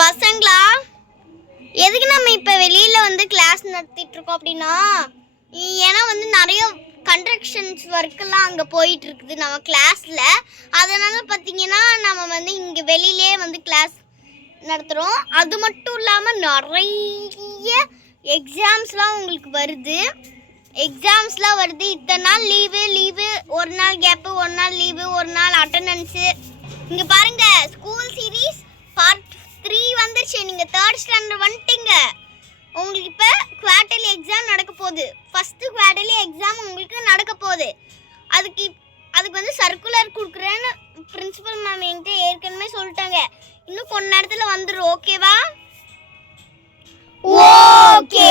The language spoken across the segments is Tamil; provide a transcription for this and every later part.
பசங்களா, எதுக்கு நம்ம இப்போ வெளியில் வந்து கிளாஸ் நடத்திட்டு இருக்கோம் அப்படின்னா, ஏன்னா வந்து நிறைய கன்ஸ்ட்ரக்ஷன்ஸ் ஒர்க்கெல்லாம் அங்கே போயிட்டு இருக்குது நம்ம கிளாஸில். அதனால் பார்த்தீங்கன்னா நம்ம வந்து இங்கே வெளியிலே வந்து கிளாஸ் நடத்துகிறோம். அது மட்டும் இல்லாமல் நிறைய எக்ஸாம்ஸ்லாம் உங்களுக்கு வருது. இத்தனை நாள் லீவு, ஒரு நாள் கேப்பு, ஒரு நாள் லீவு, ஒரு நாள் அட்டண்டன்ஸு. இங்கே பாருங்கள், ஸ்கூல் சீரீஸ் பார்ட் 3 வந்துருச்சு. நீங்கள் 3rd ஸ்டாண்டர்ட் வந்துட்டீங்க. உங்களுக்கு இப்போ குவார்டர்லி எக்ஸாம் நடக்க போகுது. ஃபஸ்ட்டு குவார்டர்லி எக்ஸாம் உங்களுக்கு நடக்க போகுது. அதுக்கு வந்து சர்க்குலர் கொடுக்குறேன்னு பிரின்சிபல் மேம் என்கிட்ட ஏற்கனவே சொல்லிட்டாங்க. இன்னும் கொஞ்ச நேரத்தில் வந்துடும். ஓகேவா? ஓகே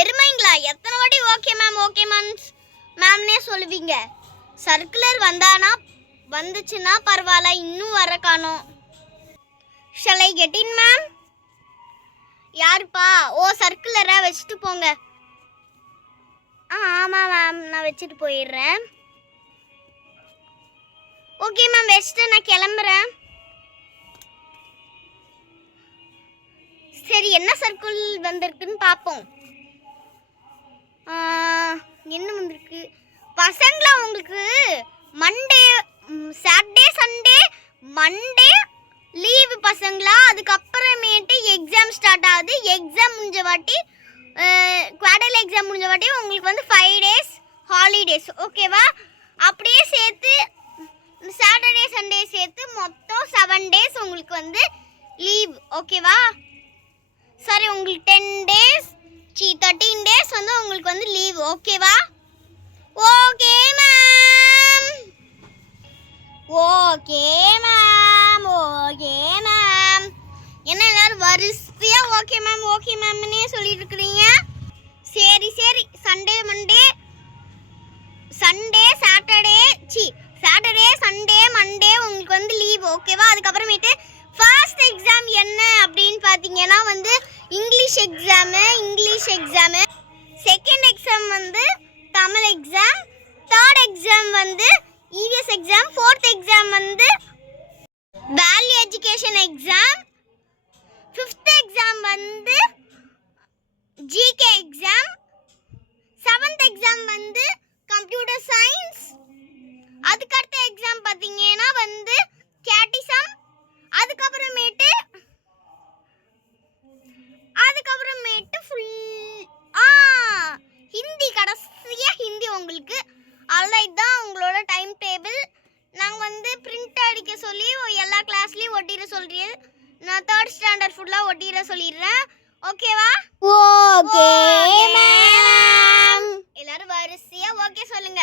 எருமைங்களா, எத்தனை வாட்டி ஓகே மேம்னே சொல்லுவீங்க? சர்க்குலர் வந்துச்சுன்னா பரவாயில்ல, இன்னும் வர காணோம். Shall I get in ma'am? யாருப்பா? ஓ, சர்க்குலரை வச்சுட்டு போங்க. ஆமாம் மேம், நான் வச்சுட்டு போயிடுறேன். ஓகே மேம், வச்சுட்டு நான் கிளம்புறேன். சரி, என்ன சர்க்குல் வந்திருக்குன்னு பார்ப்போம். என்ன வந்திருக்கு பசங்களா? உங்களுக்கு Monday, Saturday, Sunday, Monday leave பசங்களா. அதுக்கப்புறமேட்டு எக்ஸாம் ஸ்டார்ட் ஆகுது. எக்ஸாம் முடிஞ்ச வாட்டி, குவார்டர்லி எக்ஸாம் முடிஞ்ச வாட்டி உங்களுக்கு வந்து 5 days ஹாலிடேஸ். ஓகேவா? அப்படியே சேர்த்து சாட்டர்டே சண்டே சேர்த்து மொத்தம் 7 days உங்களுக்கு வந்து லீவ். ஓகேவா? சரி, உங்களுக்கு 13 days வந்து உங்களுக்கு வந்து லீவ். ஓகேவா? Okay ma'am. என்ன எல்லாரும் வரிசையா ஓகே மேம்னே சொல்லிட்டு இருக்கிறீங்க? சரி, சண்டே சாட்டர்டே சண்டே மண்டே உங்களுக்கு வந்து லீவ். ஓகேவா? அதுக்கப்புறமேட்டு ஃபர்ஸ்ட் எக்ஸாம் என்ன அப்படின்னு பார்த்தீங்கன்னா வந்து இங்கிலீஷ் எக்ஸாமு, செகண்ட் எக்ஸாம் வந்து தமிழ் எக்ஸாம், தேர்ட் எக்ஸாம் வந்து இவிஎஸ் எக்ஸாம், ஃபோர்த் எக்ஸாம் வந்து value education exam, fifth exam வந்து ஜிகே எக்ஸாம், செவன்த் எக்ஸாம் வந்து கம்ப்யூட்டர் சயின்ஸ். அதுக்கடுத்த எக்ஸாம் பார்த்தீங்கன்னா வந்து கேட்டிசம். அதுக்கப்புறமேட்டு ஹிந்தி, கடைசியாக ஹிந்தி உங்களுக்கு. அவ்வளோ இதுதான் உங்களோட டைம் டேபிள். நாங்கள் வந்து பிரிண்ட் அடிக்க சொல்லி எல்லா கிளாஸ்லேயும் ஒட்டிட சொல்கிறேன். நான் 3rd ஸ்டாண்டர்ட் ஃபுல்லாக ஒட்டிட சொல்லிடுறேன். ஓகேவா? Okay ma'am. எல்லாரும் வரிசையாக ஓகே சொல்லுங்க.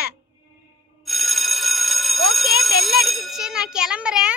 ஓகே, பெல் அடிச்சிச்சு, நான் கிளம்புறேன்.